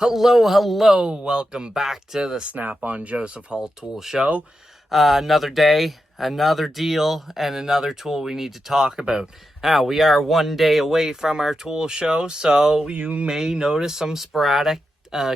Hello, welcome back to the Snapon Joseph Hall Tool Show. Another day, another deal, and another tool we need to talk about. Now, we are one day away from our tool show, so you may notice some sporadic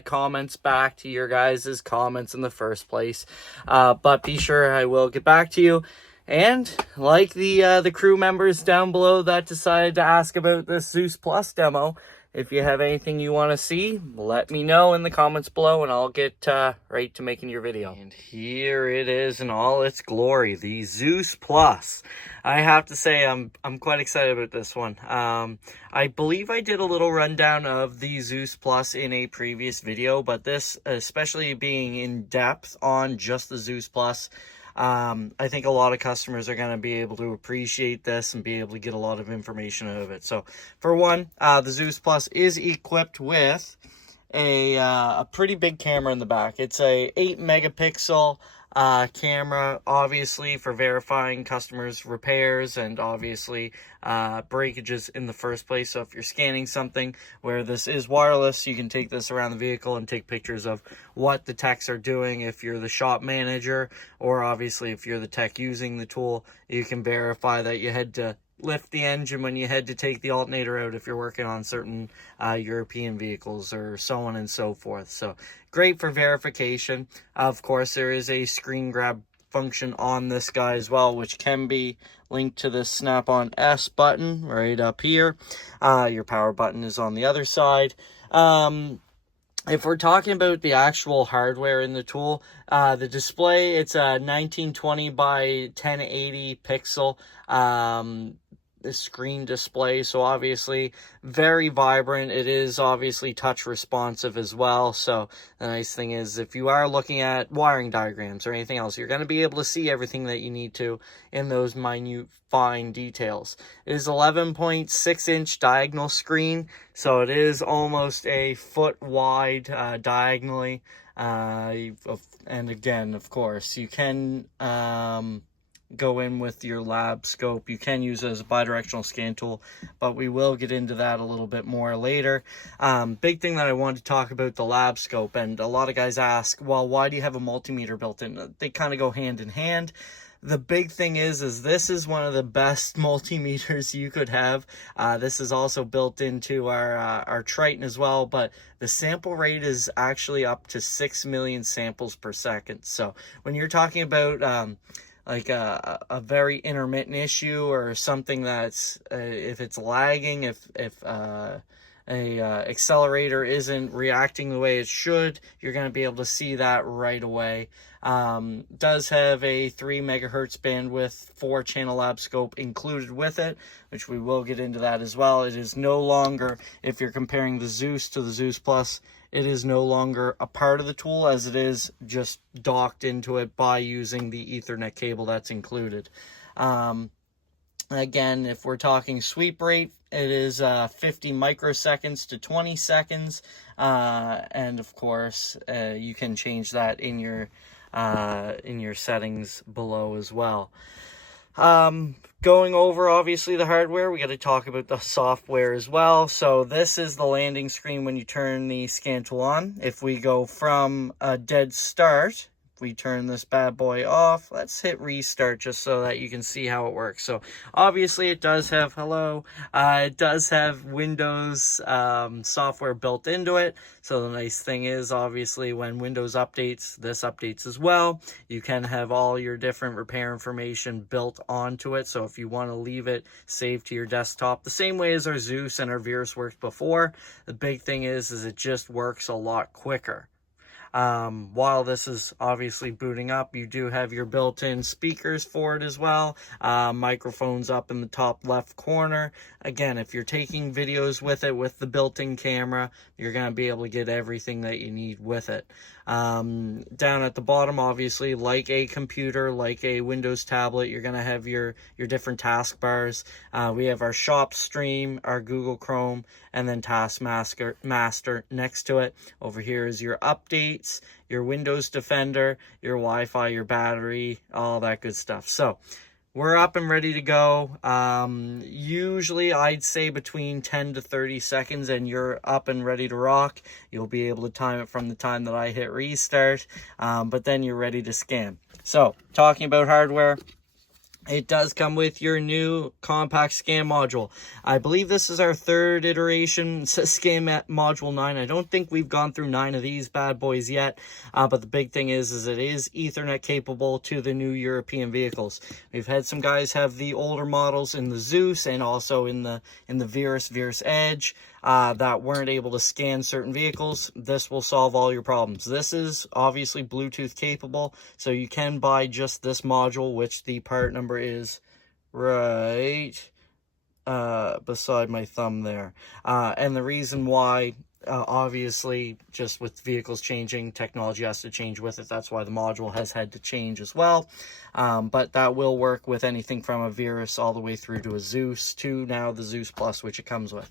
comments back to your guys' comments in the first place. But be sure I will get back to you. And like the crew members down below that decided to ask about this ZEUS Plus demo, if you have anything you want to see, let me know in the comments below and I'll get right to making your video. And here it is in all its glory, the ZEUS Plus. I have to say I'm quite excited about this one. I believe I did a little rundown of the ZEUS Plus in a previous video, but this, especially being in depth on just the ZEUS Plus, I think a lot of customers are going to be able to appreciate this and be able to get a lot of information out of it. So for one, the ZEUS Plus is equipped with a pretty big camera in the back. It's a 8 megapixel camera, obviously for verifying customers' repairs and obviously breakages in the first place. So if you're scanning something where this is wireless, you can take this around the vehicle and take pictures of what the techs are doing. If you're the shop manager, or obviously if you're the tech using the tool, you can verify that you had to lift the engine when you had to take the alternator out if you're working on certain European vehicles or so on and so forth. So great for verification. Of course, there is a screen grab function on this guy as well, which can be linked to the Snap-on S button right up here. Your power button is on the other side. If we're talking about the actual hardware in the tool, the display, it's a 1920 by 1080 pixel screen display, so obviously very vibrant. It is obviously touch responsive as well, so the nice thing is if you are looking at wiring diagrams or anything else, you're going to be able to see everything that you need to in those minute fine details. It is 11.6 inch diagonal screen, so it is almost a foot wide diagonally, and again, of course, you can go in with your lab scope. You can use it as a bidirectional scan tool, but we will get into that a little bit more later. Big thing that I wanted to talk about, the lab scope, and a lot of guys ask, well, why do you have a multimeter built in? They kind of go hand in hand. The big thing is this is one of the best multimeters you could have. This is also built into our Triton as well, but the sample rate is actually up to 6 million samples per second. So when you're talking about like a very intermittent issue or something that's if it's lagging, if a accelerator isn't reacting the way it should, you're going to be able to see that right away. Does have a 3 megahertz bandwidth 4-channel lab scope included with it, which we will get into that as well. It is no longer, if you're comparing the ZEUS to the ZEUS Plus, it is no longer a part of the tool, as it is just docked into it by using the Ethernet cable that's included. Again, if we're talking sweep rate, it is 50 microseconds to 20 seconds. And of course, you can change that in your settings below as well. Going over obviously the hardware, we got to talk about the software as well. So this is the landing screen when you turn the scan tool on. If we go from a dead start, if we turn this bad boy off, let's hit restart just so that you can see how it works. So obviously it does have, it does have Windows software built into it. So the nice thing is, obviously, when Windows updates, this updates as well. You can have all your different repair information built onto it. So if you want to leave it saved to your desktop, the same way as our ZEUS and our VIRUS worked before, the big thing is it just works a lot quicker. While this is obviously booting up, you do have your built-in speakers for it as well. Microphones up in the top left corner. Again, if you're taking videos with it with the built-in camera, you're going to be able to get everything that you need with it. Down at the bottom, obviously, like a computer, like a Windows tablet, you're going to have your different taskbars. We have our shop stream, our Google Chrome, and then Taskmaster next to it. Over here is your updates, your Windows Defender, your Wi-Fi, your battery, all that good stuff. So we're up and ready to go. Usually I'd say between 10 to 30 seconds and you're up and ready to rock. You'll be able to time it from the time that I hit restart, but then you're ready to scan. So talking about hardware, it does come with your new compact scan module. I believe this is our third iteration. It says scan module 9. I don't think we've gone through 9 of these bad boys yet. But the big thing is it is Ethernet capable to the new European vehicles. We've had some guys have the older models in the ZEUS and also in the ZEUS Edge that weren't able to scan certain vehicles. This will solve all your problems. This is obviously Bluetooth capable, so you can buy just this module, which the part number is right beside my thumb there. And the reason why, obviously, just with vehicles changing, technology has to change with it. That's why the module has had to change as well. But that will work with anything from a ZEUS all the way through to a ZEUS to now the ZEUS Plus, which it comes with.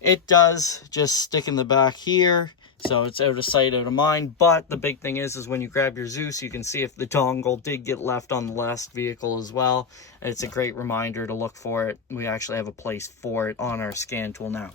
It does just stick in the back here, so it's out of sight, out of mind. But the big thing is when you grab your ZEUS, you can see if the dongle did get left on the last vehicle as well. It's a great reminder to look for it. We actually have a place for it on our scan tool now.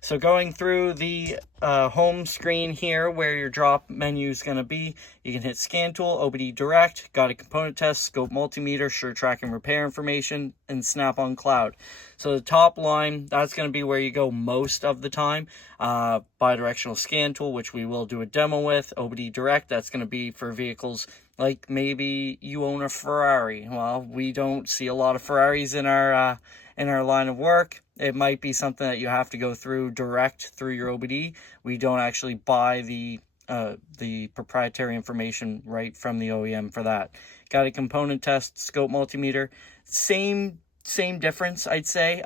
So going through the home screen here where your drop menu is going to be, you can hit Scan Tool, OBD Direct, Got a Component Test, Scope Multimeter, Sure Track and Repair Information, and Snapon Cloud. So the top line, that's going to be where you go most of the time. Bidirectional Scan Tool, which we will do a demo with. OBD Direct, that's going to be for vehicles like maybe you own a Ferrari. Well, we don't see a lot of Ferraris in our line of work. It might be something that you have to go through direct through your OBD. We don't actually buy the proprietary information right from the OEM for that. Got a component test, scope multimeter. Same difference, I'd say.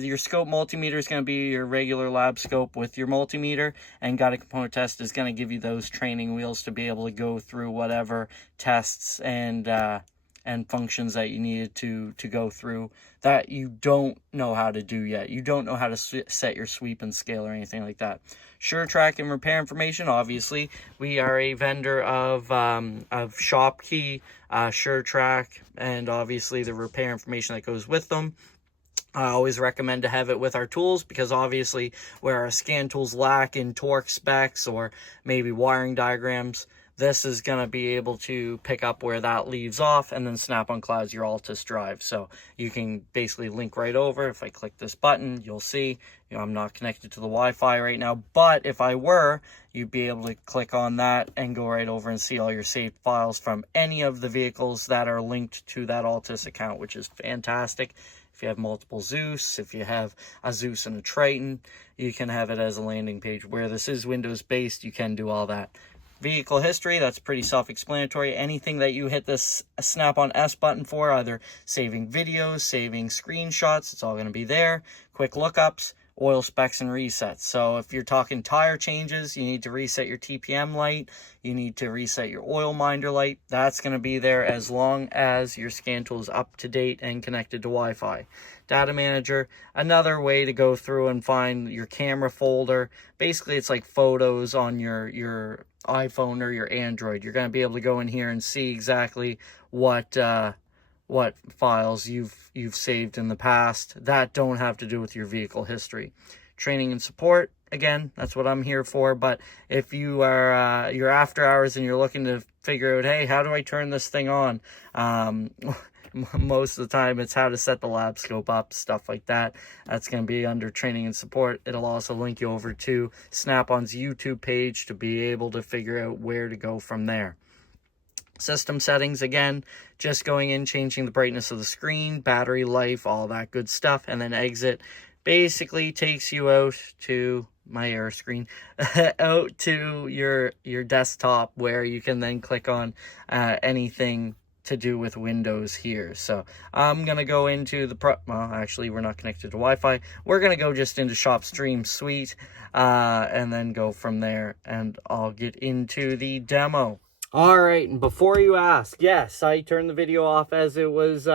Your scope multimeter is going to be your regular lab scope with your multimeter, and got a component test is going to give you those training wheels to be able to go through whatever tests and functions that you needed to go through that you don't know how to do yet. You don't know how to set your sweep and scale or anything like that. Sure Track and Repair Information, obviously. We are a vendor of Shop Key, Sure Track, and obviously the repair information that goes with them. I always recommend to have it with our tools because obviously where our scan tools lack in torque specs or maybe wiring diagrams, this is going to be able to pick up where that leaves off, and then Snapon Cloud's your Altus drive. So you can basically link right over. If I click this button, you'll see, I'm not connected to the Wi-Fi right now, but if I were, you'd be able to click on that and go right over and see all your saved files from any of the vehicles that are linked to that Altus account, which is fantastic. If you have multiple ZEUS, if you have a ZEUS and a Triton, you can have it as a landing page. Where this is Windows-based, you can do all that. Vehicle history, that's pretty self-explanatory. Anything that you hit this Snap-on S button for, either saving videos, saving screenshots, it's all going to be there. Quick lookups, oil specs and resets. So if you're talking tire changes, you need to reset your TPM light, you need to reset your oil minder light, that's going to be there as long as your scan tool is up to date and connected to Wi-Fi. Data manager, another way to go through and find your camera folder. Basically, it's like photos on your iPhone or your Android. You're going to be able to go in here and see exactly what files you've saved in the past that don't have to do with your vehicle history. Training and support, again, that's what I'm here for. But if you are you're after hours and you're looking to figure out, hey, how do I turn this thing on? Most of the time it's how to set the lab scope up, stuff like that. That's going to be under training and support. It'll also link you over to Snap-on's YouTube page to be able to figure out where to go from there. System settings, again, just going in, changing the brightness of the screen, battery life, all that good stuff, and then exit basically takes you out to my error screen, out to your desktop where you can then click on anything to do with Windows here. So I'm gonna go into well, actually we're not connected to Wi-Fi. We're gonna go just into Shop Stream Suite and then go from there, and I'll get into the demo. All right, and before you ask, yes, I turned the video off as it was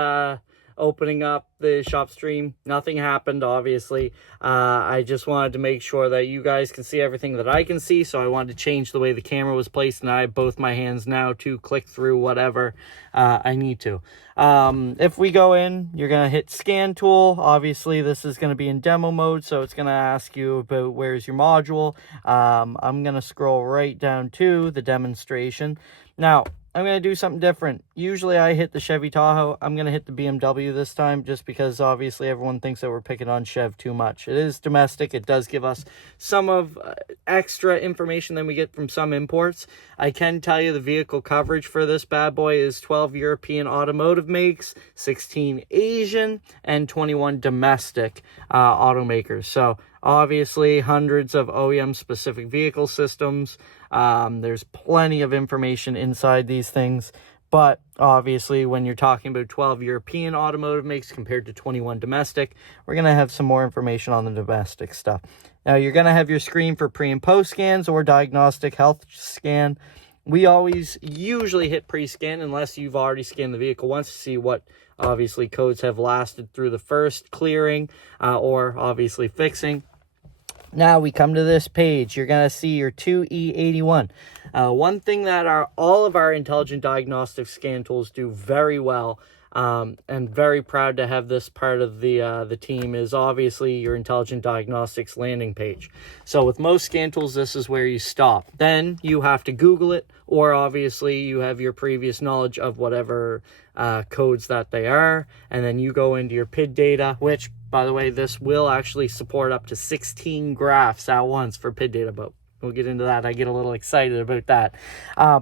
opening up the shop stream. Nothing happened, obviously. I just wanted to make sure that you guys can see everything that I can see, so I wanted to change the way the camera was placed, and I have both my hands now to click through whatever I need to. If we go in, you're going to hit scan tool. Obviously, this is going to be in demo mode, so it's going to ask you about where's your module. I'm going to scroll right down to the demonstration. Now, I'm going to do something different. Usually I hit the Chevy Tahoe. I'm going to hit the BMW this time just because obviously everyone thinks that we're picking on Chev too much. It is domestic. It does give us some of extra information than we get from some imports. I can tell you the vehicle coverage for this bad boy is 12 European automotive makes, 16 Asian, and 21 domestic automakers. So obviously hundreds of OEM specific vehicle systems. There's plenty of information inside these things, but obviously when you're talking about 12 European automotive makes compared to 21 domestic, we're going to have some more information on the domestic stuff. Now you're going to have your screen for pre and post scans or diagnostic health scan. We always usually hit pre-scan unless you've already scanned the vehicle once to see what obviously codes have lasted through the first clearing or obviously fixing. Now we come to this page. You're going to see your 2E81. One thing that all of our intelligent diagnostic scan tools do very well, and very proud to have this part of the team, is obviously your intelligent diagnostics landing page. So with most scan tools, this is where you stop. Then you have to Google it, or obviously you have your previous knowledge of whatever codes that they are, and then you go into your PID data, which, by the way, this will actually support up to 16 graphs at once for PID data, but we'll get into that. I get a little excited about that.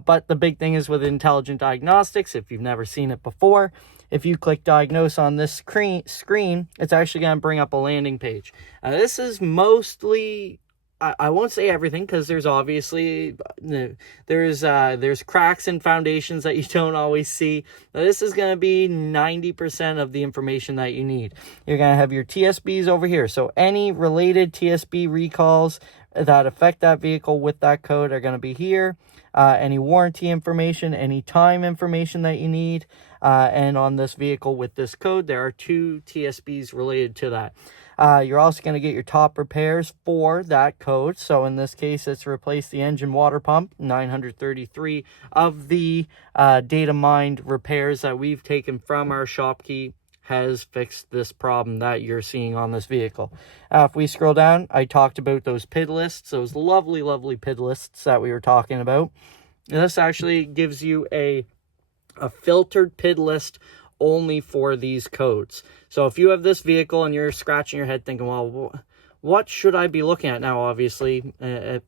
But the big thing is with intelligent diagnostics, if you've never seen it before, if you click diagnose on this screen, it's actually going to bring up a landing page. This is mostly, I won't say everything because there's obviously, there's cracks in foundations that you don't always see. Now, this is going to be 90% of the information that you need. You're going to have your TSBs over here. So any related TSB recalls that affect that vehicle with that code are going to be here. Any warranty information, any time information that you need. And on this vehicle with this code, there are 2 TSBs related to that. You're also going to get your top repairs for that code. So in this case, it's replace the engine water pump. 933 of the data mined repairs that we've taken from our shop key has fixed this problem that you're seeing on this vehicle. If we scroll down, I talked about those PID lists, those lovely, lovely PID lists that we were talking about. And this actually gives you a filtered PID list only for these codes. So if you have this vehicle and you're scratching your head thinking, well, what should I be looking at now? Obviously,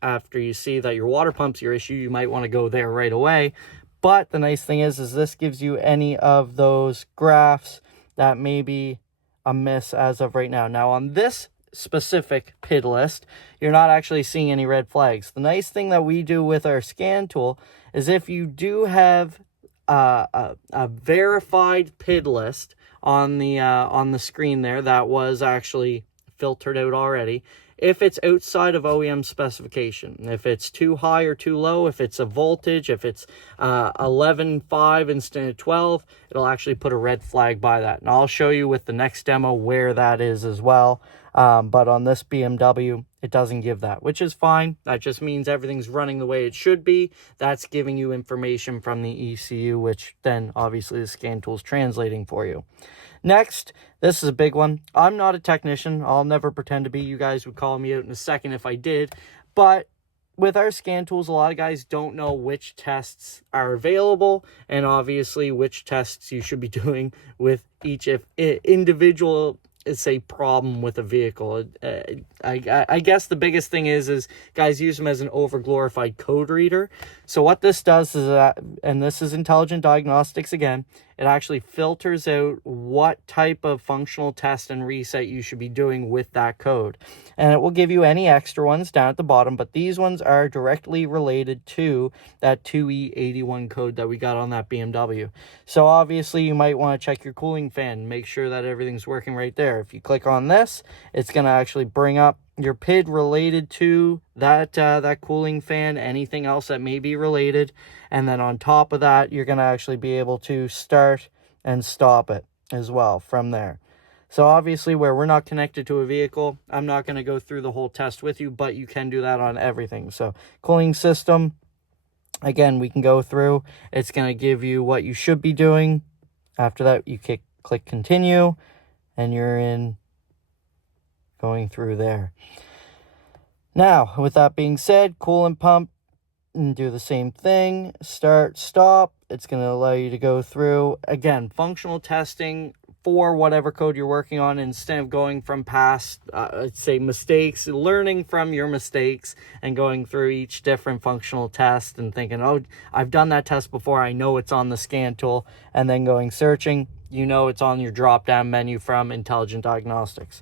after you see that your water pump's your issue, you might want to go there right away. But the nice thing is this gives you any of those graphs that may be amiss as of right now. Now, on this specific PID list, you're not actually seeing any red flags. The nice thing that we do with our scan tool is if you do have a verified PID list on the screen there that was actually filtered out already, if it's outside of OEM specification, if it's too high or too low, if it's a voltage, if it's 11.5 instead of 12, it'll actually put a red flag by that. And I'll show you with the next demo where that is as well. But on this BMW, it doesn't give that, which is fine. That just means everything's running the way it should be. That's giving you information from the ECU, which then obviously the scan tool is translating for you. Next, this is a big one. I'm not a technician. I'll never pretend to be. You guys would call me out in a second if I did. But with our scan tools, a lot of guys don't know which tests are available and obviously which tests you should be doing with each individual say problem with a vehicle. I guess the biggest thing is guys use them as an overglorified code reader. So what this does is that, and this is intelligent diagnostics again, it actually filters out what type of functional test and reset you should be doing with that code. And it will give you any extra ones down at the bottom, but these ones are directly related to that 2E81 code that we got on that BMW. So obviously you might want to check your cooling fan, make sure that everything's working right there. If you click on this, it's going to actually bring up your PID related to that cooling fan, anything else that may be related. And then on top of that, you're going to actually be able to start and stop it. as well from there. So obviously where we're not connected to a vehicle, I'm not going to go through the whole test with you, but you can do that on everything. So cooling system, again, we can go through. It's going to give you what you should be doing. After that, you click continue, and you're in going through there. Now, with that being said, coolant pump, and do the same thing. Start, stop. It's going to allow you to go through. Again, functional testing for whatever code you're working on, instead of going from past, say, mistakes, learning from your mistakes and going through each different functional test and thinking, oh, I've done that test before, I know it's on the scan tool, and then going searching, you know it's on your drop-down menu from Intelligent Diagnostics.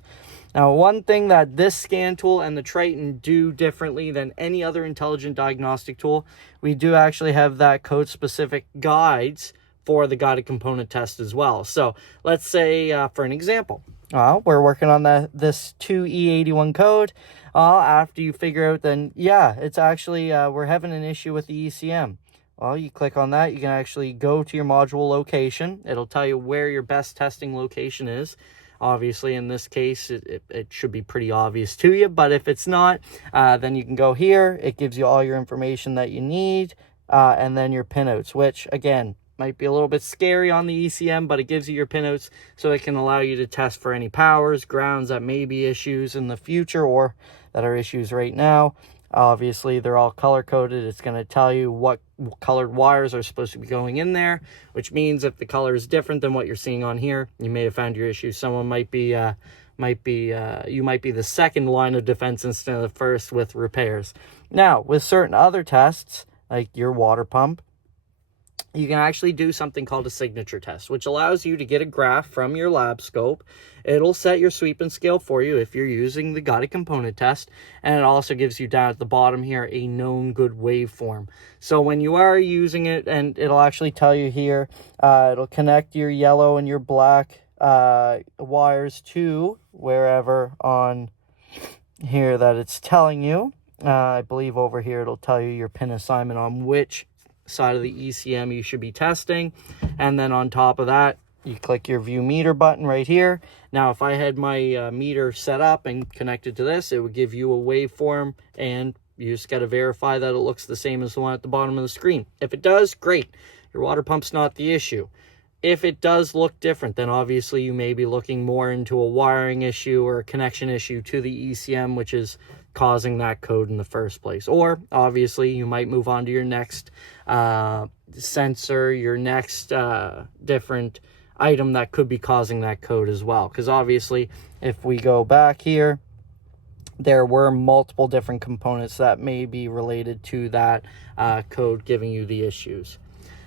Now, one thing that this scan tool and the Triton do differently than any other intelligent diagnostic tool, we do actually have that code-specific guides for the guided component test as well. So let's say, for an example, we're working on this 2E81 code. After you figure out, then, yeah, it's actually, we're having an issue with the ECM. Well, you click on that, you can actually go to your module location. It'll tell you where your best testing location is. Obviously, in this case, it should be pretty obvious to you, but if it's not, then you can go here. It gives you all your information that you need, and then your pinouts, which, again, might be a little bit scary on the ECM, but it gives you your pinouts so it can allow you to test for any powers, grounds that may be issues in the future or that are issues right now. Obviously, they're all color-coded. It's going to tell you what colored wires are supposed to be going in there, which means if the color is different than what you're seeing on here, you may have found your issue. Someone you might be the second line of defense instead of the first with repairs. Now, with certain other tests, like your water pump, you can actually do something called a signature test, which allows you to get a graph from your lab scope. It'll set your sweep and scale for you if you're using the guided component test, and it also gives you down at the bottom here a known good waveform. So when you are using it, and it'll actually tell you here, it'll connect your yellow and your black wires to wherever on here that it's telling you. I believe over here it'll tell you your pin assignment on which side of the ECM you should be testing, and then on top of that you click your view meter button right here. Now if I had my meter set up and connected to this, it would give you a waveform, and you just got to verify that it looks the same as the one at the bottom of the screen. If it does, great, your water pump's not the issue. If it does look different, then obviously you may be looking more into a wiring issue or a connection issue to the ECM, which is causing that code in the first place. Or obviously you might move on to your next sensor, your next different item that could be causing that code as well. Because obviously if we go back here, there were multiple different components that may be related to that code giving you the issues.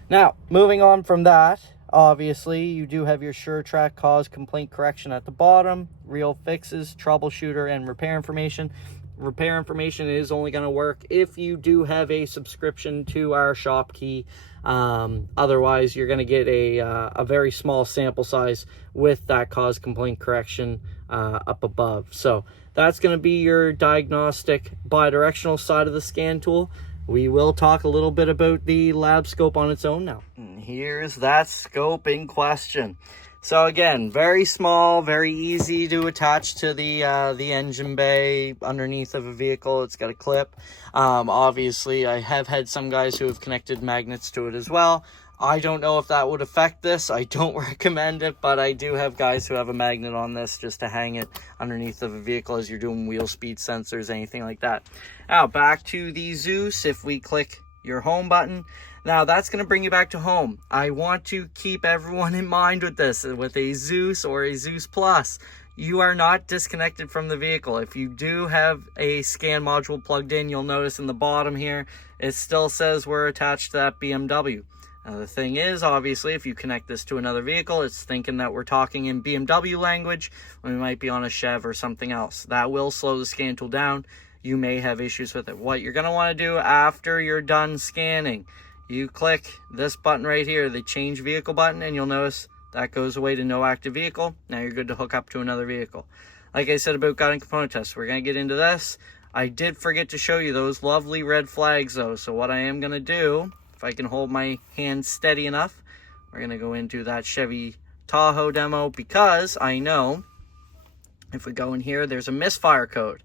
Now, moving on from that, obviously, you do have your SureTrack cause complaint correction at the bottom, real fixes, troubleshooter, and repair information. Repair information is only going to work if you do have a subscription to our shop key. Otherwise, you're going to get a very small sample size with that cause complaint correction up above. So that's going to be your diagnostic bidirectional side of the scan tool. We will talk a little bit about the lab scope on its own now. And here's that scope in question. So again, very small, very easy to attach to the engine bay underneath of a vehicle. It's got a clip. Obviously, I have had some guys who have connected magnets to it as well. I don't know if that would affect this. I don't recommend it, but I do have guys who have a magnet on this just to hang it underneath of a vehicle as you're doing wheel speed sensors, anything like that. Now, back to the ZEUS. If we click your home button, now that's going to bring you back to home. I want to keep everyone in mind with this. With a ZEUS or a ZEUS Plus, you are not disconnected from the vehicle. If you do have a scan module plugged in, you'll notice in the bottom here, it still says we're attached to that BMW. Now, the thing is, obviously, if you connect this to another vehicle, it's thinking that we're talking in BMW language when we might be on a Chev or something else. That will slow the scan tool down. You may have issues with it. What you're going to want to do after you're done scanning, you click this button right here, the change vehicle button, and you'll notice that goes away to no active vehicle. Now you're good to hook up to another vehicle. Like I said about guided component tests, we're going to get into this. I did forget to show you those lovely red flags though. So what I am going to do, if I can hold my hand steady enough, we're going to go into that Chevy Tahoe demo because I know if we go in here, there's a misfire code.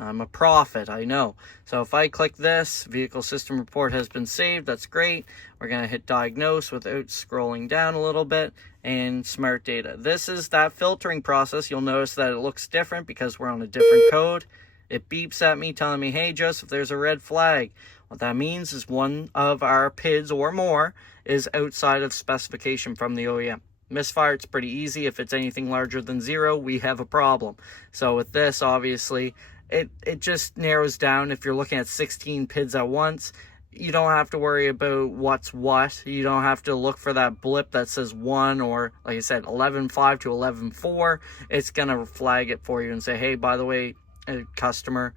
I'm a prophet, I know. So if I click this, vehicle system report has been saved. That's great. We're going to hit diagnose without scrolling down a little bit, and smart data. This is that filtering process. You'll notice that it looks different because we're on a different code. It beeps at me telling me, hey, Joseph, there's a red flag. What that means is one of our PIDs or more is outside of specification from the OEM. Misfire, it's pretty easy. If it's anything larger than 0, we have a problem. So with this, obviously, it just narrows down. If you're looking at 16 PIDs at once, you don't have to worry about what's what. You don't have to look for that blip that says 1 or, like I said, 11.5 to 11.4. It's going to flag it for you and say, hey, by the way, customer,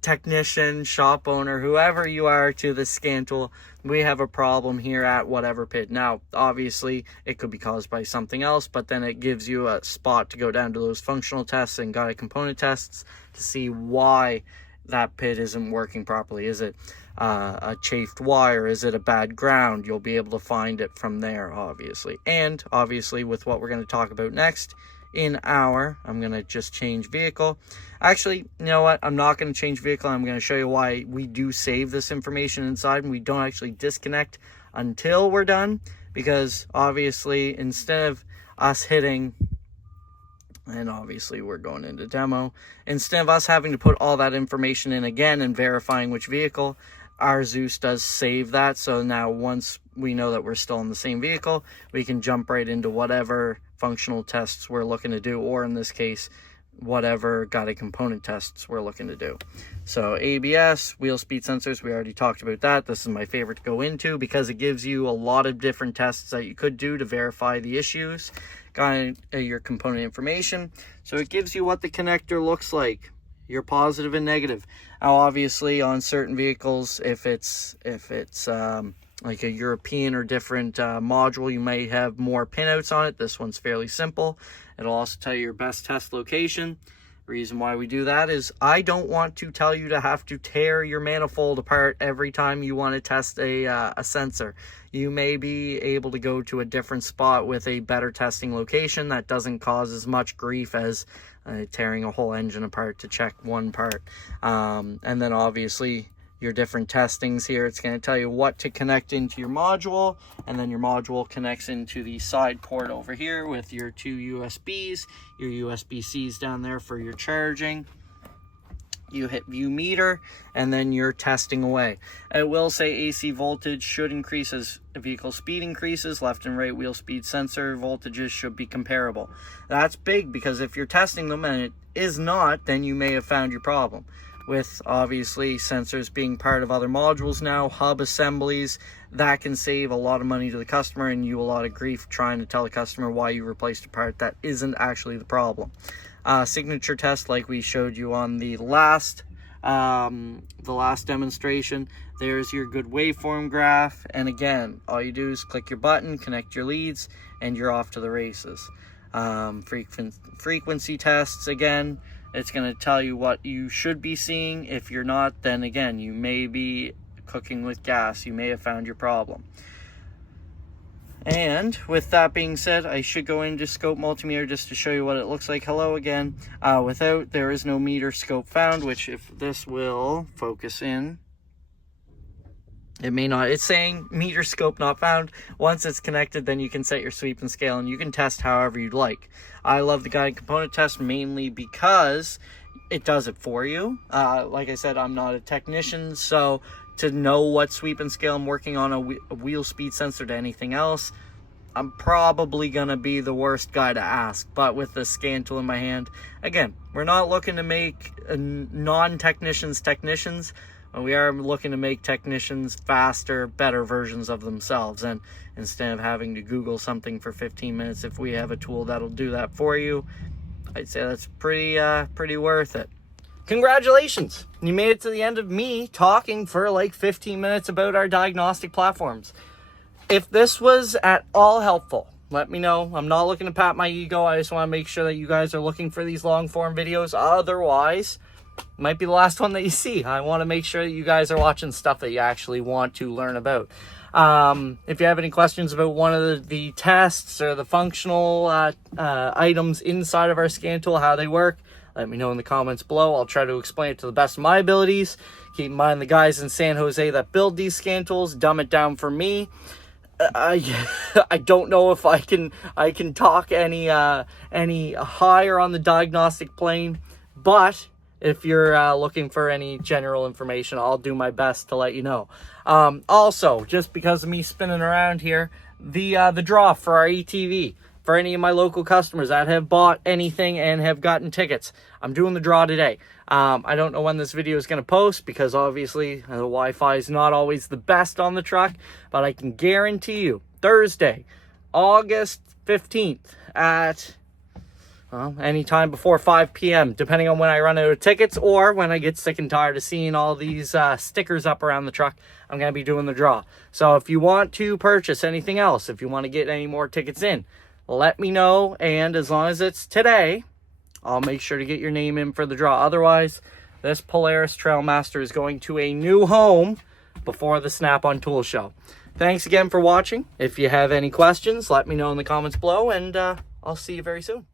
technician, shop owner, whoever you are to the scan tool, we have a problem here at whatever PID. Now, obviously, it could be caused by something else, but then it gives you a spot to go down to those functional tests and guided component tests to see why that PID isn't working properly. Is it a chafed wire? Is it a bad ground? You'll be able to find it from there, obviously. And obviously, with what we're going to talk about next, I'm going to just change vehicle. Actually, you know what? I'm not going to change vehicle. I'm going to show you why we do save this information inside and we don't actually disconnect until we're done. Because obviously, instead of us hitting, and obviously we're going into demo, instead of us having to put all that information in again and verifying which vehicle, our ZEUS does save that. So now once we know that we're still in the same vehicle, we can jump right into whatever functional tests we're looking to do, or in this case, whatever guided component tests we're looking to do. So ABS, wheel speed sensors, we already talked about that. This is my favorite to go into because it gives you a lot of different tests that you could do to verify the issues. Got your component information. So it gives you what the connector looks like, your positive and negative. Now obviously on certain vehicles, if it's like a European or different module, you may have more pinouts on it. This one's fairly simple. It'll also tell you your best test location. The reason why we do that is I don't want to tell you to have to tear your manifold apart every time you want to test a sensor. You may be able to go to a different spot with a better testing location that doesn't cause as much grief as tearing a whole engine apart to check one part. And then obviously your different testings here, it's going to tell you what to connect into your module, and then your module connects into the side port over here with your 2 USBs, your USB-Cs down there for your charging. You hit view meter, and then you're testing away. It will say AC voltage should increase as vehicle speed increases. Left and right wheel speed sensor voltages should be comparable. That's big because if you're testing them and it is not, then you may have found your problem. With obviously sensors being part of other modules now, hub assemblies, that can save a lot of money to the customer and you a lot of grief trying to tell the customer why you replaced a part that isn't actually the problem. Signature test, like we showed you on the last demonstration, there's your good waveform graph, and again, all you do is click your button, connect your leads, and you're off to the races. Frequency tests, again, it's going to tell you what you should be seeing. If you're not, then again, you may be cooking with gas. You may have found your problem. And with that being said, I should go into scope multimeter just to show you what it looks like. Hello again. There is no meter scope found, which if this will focus in, it may not. It's saying meter scope not found. Once it's connected, then you can set your sweep and scale and you can test however you'd like. I love the guided component test mainly because it does it for you. Like I said, I'm not a technician, so to know what sweep and scale I'm working on a wheel speed sensor to anything else, I'm probably gonna be the worst guy to ask. But with the scan tool in my hand, again, we're not looking to make non-technicians technicians. We are looking to make technicians faster, better versions of themselves. And instead of having to Google something for 15 minutes, if we have a tool that'll do that for you, I'd say that's pretty worth it. Congratulations! You made it to the end of me talking for like 15 minutes about our diagnostic platforms. If this was at all helpful, let me know. I'm not looking to pat my ego. I just want to make sure that you guys are looking for these long form videos. Otherwise, might be the last one that you see. I want to make sure that you guys are watching stuff that you actually want to learn about. If you have any questions about one of the tests or the functional items inside of our scan tool, how they work, let me know in the comments below. I'll try to explain it to the best of my abilities. Keep in mind the guys in San Jose that build these scan tools dumb it down for me. I don't know if I can talk any higher on the diagnostic plane, but if you're looking for any general information, I'll do my best to let you know. Also, just because of me spinning around here, the draw for our ETV, for any of my local customers that have bought anything and have gotten tickets, I'm doing the draw today. I don't know when this video is going to post because obviously the Wi-Fi is not always the best on the truck, but I can guarantee you Thursday, August 15th at anytime before 5 p.m. depending on when I run out of tickets or when I get sick and tired of seeing all these stickers up around the truck, I'm going to be doing the draw. So if you want to purchase anything else, if you want to get any more tickets in, let me know, and as long as it's today, I'll make sure to get your name in for the draw. Otherwise, this Polaris Trailmaster is going to a new home before the Snap-on Tool Show. Thanks again for watching. If you have any questions, let me know in the comments below, and I'll see you very soon.